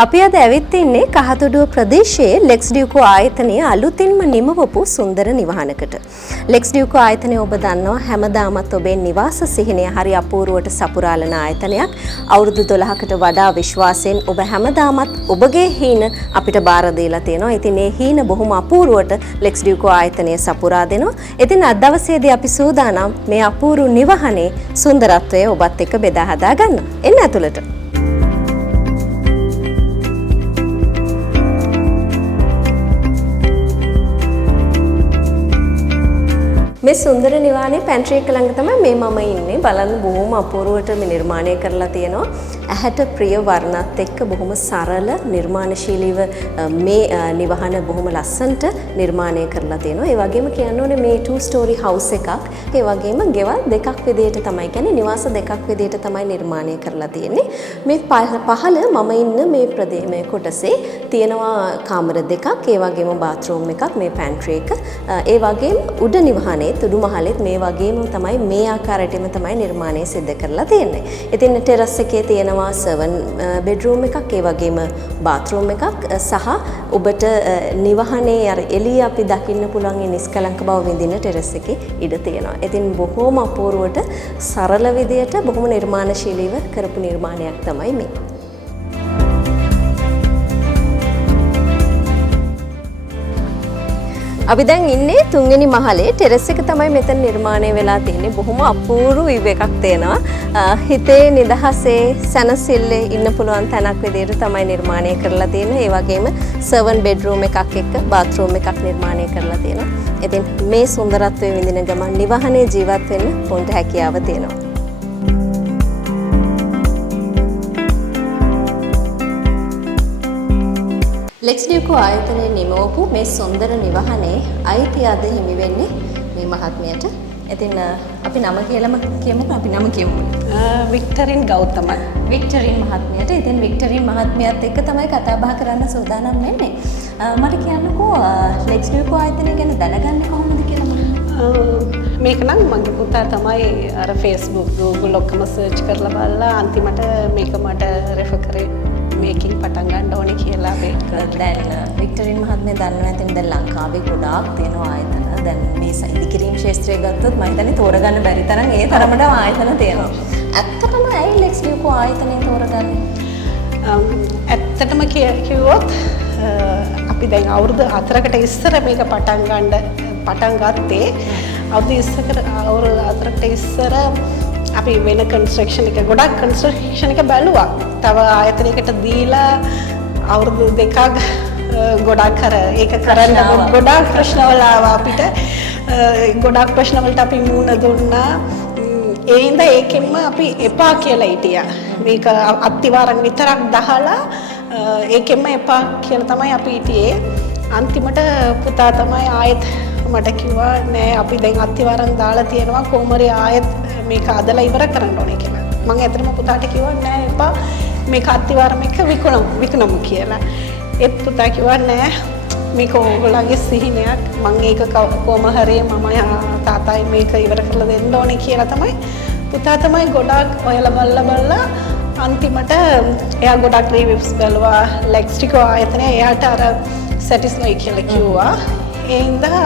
අපි අද ඇවිත් ඉන්නේ කහතොඩුව ප්‍රදේශයේ ලෙක්ස් ඩියුකෝ ආයතනයේ අලුතින්ම නිමවපු සුන්දර නිවහනකට. ලෙක්ස් ඩියුකෝ ආයතනය ඔබ දන්නවා හැමදාමත් ඔබේ නිවාස සිහිනය හරි අපූර්වට සපුරාලන ආයතනයක්. අවුරුදු 12කට වඩා විශ්වාසයෙන් ඔබ හැමදාමත් ඔබගේ හීන අපිට බාර දීලා තියෙනවා. ඉතින් මේ හීන බොහොම අපූර්වට ලෙක්ස් ඩියුකෝ ආයතනය සපුරා දෙනවා. ඉතින් අද දවසේදී අපි සූදානම් මේ අපූර්ව නිවහනේ සුන්දරත්වය ඔබත් එක්ක බෙදා හදා ගන්න. එන්න ඇතුළට. මේ සුන්දර නිවානේ පැන්ට්‍රි එක ළඟ තමයි මේ මම ඉන්නේ. බලන්න බොහොම අපූර්වට මේ නිර්මාණය කරලා තියෙනවා. ඇහැට ප්‍රිය වර්ණත් එක්ක බොහොම සරල නිර්මාණශීලීව මේ නිවහන බොහොම ලස්සනට නිර්මාණය කරලා තියෙනවා. ඒ වගේම කියන්න ඕනේ මේ 2 story house එකක්. ඒ වගේම ගෙවල් දෙකක් විදිහට තමයි කියන්නේ නිවාස දෙකක් විදිහට තමයි නිර්මාණය කරලා තියෙන්නේ. මේ පහළ මම ඉන්න මේ කොටසේ තියෙනවා කාමර දෙකක්. ඒ වගේම bathroom එකක්, මේ පැන්ට්‍රි එක. ඒ වගේම උඩ නිවහනේ තුඩු මහලෙත් මේ වගේම තමයි මේ ආකාරයටම තමයි නිර්මාණය සිදු කරලා තියෙන්නේ. ඉතින් ටෙරස් එකේ තියෙනවා 7 bedroom එකක්, ඒ වගේම bathroom එකක් සහ ඔබට නිවහනේ අර එළිය අපි දකින්න පුළුවන් ඒ නිස්කලංක බව විඳින ටෙරස් එකේ ඉඩ තියෙනවා. ඉතින් බොහොම අපූර්වට සරල විදියට බොහොම නිර්මාණශීලීව කරපු නිර්මාණයක් තමයි මේ. අපි දැන් ඉන්නේ 3 වෙනි මහලේ ටෙරස් එක තමයි මෙතන නිර්මාණය වෙලා තියෙන්නේ. බොහොම අපූර්ව view එකක් තියෙනවා. හිතේ නිදහසේ සැනසෙල්ලේ ඉන්න පුළුවන් තැනක් විදිහට තමයි නිර්මාණය කරලා තියෙන්නේ. ඒ වගේම 7 bedroom එකක් එක්ක bathroom එකක් නිර්මාණය කරලා තියෙනවා. ඉතින් මේ සුන්දරත්වයේ විඳින ගමන් නිවහනේ ජීවත් වෙන්න පොන්ට හැකියාව තියෙනවා. ලෙක්ස් ඩියුකෝ ආයතනයේ නිමවපු මේ සුන්දර නිවහනේ අයිතිය අද හිමි වෙන්නේ මේ මහත්මියට. ඉතින් අපි නම කියලාම කියමුකෝ. අපි නම කියමු. වික්ටරින් ගෞතම. වික්ටරින් මහත්මියට. ඉතින් වික්ටරින් මහත්මියත් එක්ක තමයි කතා බහ කරන්න සූදානම් වෙන්නේ. මට කියන්නකෝ ලෙක්ස් ඩියුකෝ ආයතනය ගැන දැනගන්නේ කොහොමද කියලා. මේක නම් මගේ පුතා තමයි අර Facebook Google ඔක්කොම සර්ච් කරලා බලලා අන්තිමට මේක මට රෙෆර් කරේ. මේකින් පටන් ගන්න ඕනේ කියලා දැන් වික්ටරින් මහත්මිය දන්නවා ඇතින් දැන් ලංකාවේ ගොඩාක් තියෙනවා ආයතන. දැන් මේ ඉදිකිරීම ශාස්ත්‍රය ගත්තොත් මම හිතන්නේ තෝරගන්න බැරි තරම් ඒ තරමට ආයතන තියෙනවා. ඇත්තටම ඇයි ලෙක්ස් ඩියුකෝ ආයතනය තෝරගන්නේ? ඇත්තටම කිව්වොත් අපි දැන් අවුරුදු 4කට ඉස්සර මේක පටන් ගත්තේ. අවුරුදු 4කට ඉස්සර අපි වෙන ගොඩක් කන්ස්ට්‍රක්ෂන් එක බැලුවා. තව ආයතනයකට දීලා අවුරුදු 2ක් ගොඩක් ඒක කරන්න ගොඩක් ප්‍රශ්නවල ආවා අපිට. ගොඩක් ප්‍රශ්නවලට අපි මුහුණ දුන්නා. ඒ හින්දා ඒකෙන්ම අපි එපා කියලා හිටියා. මේක අත්තිවාරම් විතරක් දහලා ඒකෙන්ම එපා කියලා තමයි අපි හිටියේ. අන්තිමට පුතා තමයි ආයෙත් මට කිව්වා නෑ අපි දැන් අත්තිවාරම් දාලා තියෙනවා කොහොමරි ආයෙත් මේක අදලා ඉවර කරන්න ඕනේ කියලා. මම ඇත්තටම පුතාට කිව්වා නෑ එපා මේක අත්තිවාරම් එක විකුණමු කියලා. ඒත් පුතා කිව්වා නෑ මේක ඕගොල්ලන්ගේ සිහිනයක්. මම ඒක කොහොම හරි මම තාත්තයි මේක ඉවර කරලා දෙන්න ඕනේ කියලා තමයි පුතා තමයි ගොඩක් ඔයලා බලලා අන්තිමට එයා ගොඩක් රිවිව්ස් බලුවා. ලෙක්ස් ඩියුකෝ ආයතනය එයාට අර සැටිස්ෆයි කියලා කිව්වා. ඒ හින්දා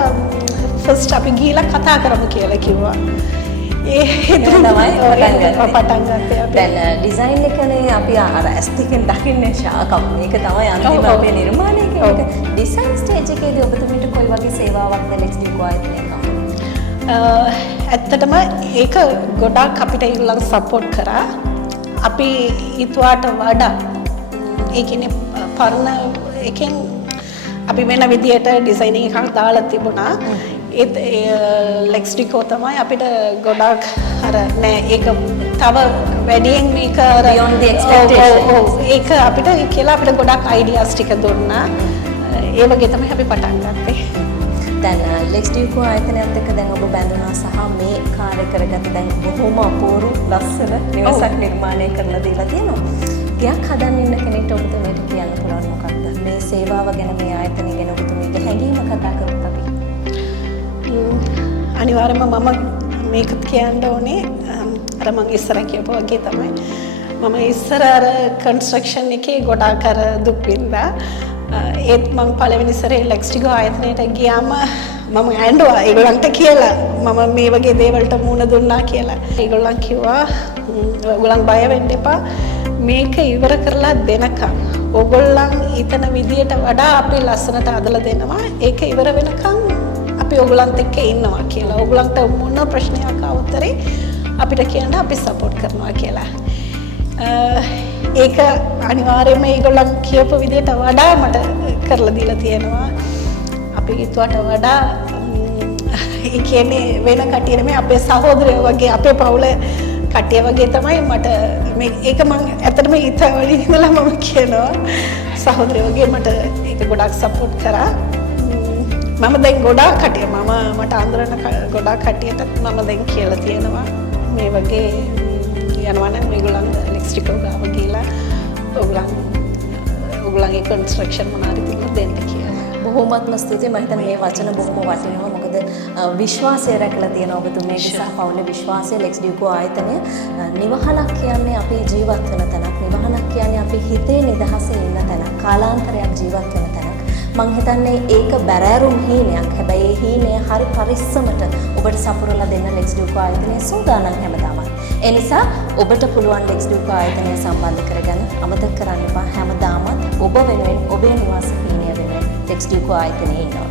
ෆස්ට් අපි ගිහලා කතා කරමු කියලා කිව්වා. ඒ තමයි පටන් ගත්තේ අපි. දැන් ඩිසයින් එකනේ අපි අර ඇස්තිකෙන් දකින්නේ ශාකම්. මේක තමයි අන්තිම අපේ නිර්මාණය කියන එක. ඩිසයින් ස්ටේජ් එකේදී ඔබතුමීට කොයි වගේ සේවාවක්ද ලෙක්ස් ඩියුකෝ ආයතනය කරන්නේ? ඇත්තටම ඒක ගොඩක් අපිට ඊළඟ සපෝට් කරා. අපි ඊටවට වඩා ඒ කියන්නේ පරණ එකෙන් අපි වෙන විදියට ඩිසයිනින් එකක් දාලා තිබුණා. ඒත් ලෙක්ස් ඩියුකෝ තමයි අපිට ගොඩක් අර නෑ ඒක තව වැඩියෙන් මේක beyond the expectation. ඒක අපිට කියලා අපිට ගොඩක් අයිඩියාස් ටික දුන්නා. ඒ වගේ තමයි අපි පටන් ගත්තේ. දැන් ලෙක්ස් ඩියුකෝ ආයතනයත් එක්ක දැන් ඔබ බැඳුනා සහ මේ කාර්ය කරගත්ත දැන් බොහොම අපූර්ව ලස්සන නිවසක් නිර්මාණය කරලා දීලා තියෙනවා. ගයක් හදන්න ඉන්න කෙනෙක්ට ඔබතුමීට කියන්න පුළුවන් මොකක්ද? මේ සේවාව ගැන මේ ආයතනය ගැන ඔබතුමීගේ හැඟීම කතා කරමු අපි. අනිවාර්යයෙන්ම මම මේකත් කියන්න ඕනේ අර මම ඉස්සර කියපු වගේ තමයි මම ඉස්සර අර කන්ස්ට්‍රක්ෂන් එකේ ගොඩාක් අර දුක් විඳා. ඒත් මම පළවෙනි සැරේ ලෙක්ස්ටිගෝ ආයතනයට ගියාම මම ඇඬුවා ඒගොල්ලන්ට කියලා මම මේ වගේ දේවල්ට මුහුණ දුන්නා කියලා. ඒගොල්ලන් කිව්වා ඔයගොල්ලන් බය වෙන්න එපා. මේක ඉවර කරලා දෙනකම් ඔයගොල්ලන් ඊතන විදියට වඩා අපි ලස්සනට අදලා දෙනවා. ඒක ඉවර වෙනකම් අපි ඔයගොල්ලන්ත් එක්ක ඉන්නවා කියලා. ඔයගොල්ලන්ට මොන ප්‍රශ්නයක් ආවතරේ අපිට කියන්න අපි සපෝට් කරනවා කියලා. ඒක අනිවාර්යයෙන්ම ඒගොල්ලන් කියපු විදියට වඩා මට කරලා දීලා තියෙනවා. අපි හිතුවට වඩා ඒ කියන්නේ වෙන කටිය නෙමෙයි අපේ සහෝදරයෝ වගේ අපේ පවුලේ කටිය වගේ තමයි මට මේ ඒක මම ඇත්තටම ඉතාලියේ ඉඳලා මම කියනවා සහෝදරයෝ වගේ මට ඒක ගොඩාක් සපෝට් කරා. මම දැන් ගොඩාක් කටිය මට අඳුරන ගොඩාක් කටියට මම දැන් කියලා තියෙනවා මේ වගේ යනවා නම් මේගොල්ලන් එලෙක්ට්‍රිකල් ගාව ගිහලා ඔයගොල්ලන්ගේ කන්ස්ට්‍රක්ෂන් මොනාරි තිබුණ දෙන්න කියලා. බොහොමත්ම ස්තුතියි. මම හිතන්නේ මේ වචන බොහොම වටිනවා. මොකද විශ්වාසය රැකලා තියෙන ඔබතුමේ සහ පවුලේ විශ්වාසය ලෙක්ස්ඩියුකෝ ආයතනය නිවහනක් කියන්නේ අපි ජීවත් වෙන තැනක්. නිවහනක් කියන්නේ අපි හිතේ නිදහසේ ඉන්න තැනක්. කාලාන්තරයක් ජීවත් වෙන තැනක්. මං හිතන්නේ ඒක බැරෑරුම් හීනයක්. හැබැයි ඒ හීනය හරි පරිස්සමට ඔබට සපුරලා දෙන්න ලෙක්ස්ඩියුකෝ ආයතනය සූදානම් හැමදාම. ඒ නිසා ඔබට පුළුවන් ලෙක්ස්ඩියුකෝ ආයතනය සම්බන්ධ කරගන්න අමතක කරන්න එපා. හැමදාමත් ඔබ වෙනුවෙන් ඔබේ නිවාස හීනය වෙනුවෙන් ලෙක්ස්ඩියුකෝ ආයතනයේ ඉන්නවා.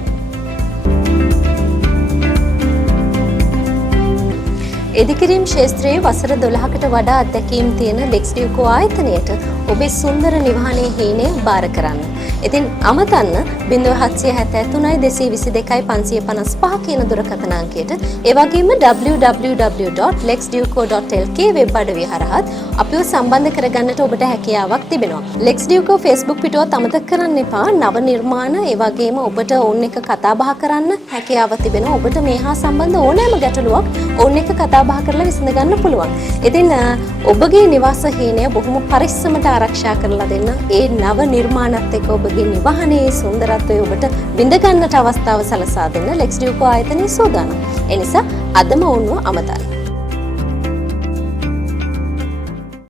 ඉදිකිරීම් ක්ෂේත්‍රයේ වසර 12කට වඩා අත්දැකීම් තියෙන ලෙක්ස්ඩියුකෝ ආයතනයට ඔබේ සුන්දර නිවහනේ හීනය බාර කරන්න. ඉතින් අමතන්න 0773 222 555 කියන දුරකථන අංකයට ඒ වගේම www.lexduco.lk වෙබ් අඩවිය හරහත් අපිව සම්බන්ධ කරගන්නට ඔබට හැකියාවක් තිබෙනවා. ලෙක්ස්ඩියුකෝ Facebook පිටුවත් අමතක කරන්න එපා. නව නිර්මාණ ඒ වගේම ඔබට ඕන් එක කතා බහ කරන්න හැකියාව තිබෙනවා. ඔබට මේ හා සම්බන්ධ ඕනෑම ගැටලුවක් ඕන් එක කතා බහ කරලා විසඳ ගන්න පුළුවන්. ඉතින් ඔබගේ නිවාස හීනය බොහොම පරිස්සමට ආරක්ෂා කරලා දෙන්න. ඒ නව නිර්මාණත් එක්ක ඔබගේ නිවහනේ සුන්දරත්වය ඔබට විඳ ගන්නට අවස්ථාව සලසා දෙන්න ලෙක්ස්ඩියුකෝ ආයතනයේ සූදානම්. ඒ නිසා අදම ඔවුන්ව අමතන්න.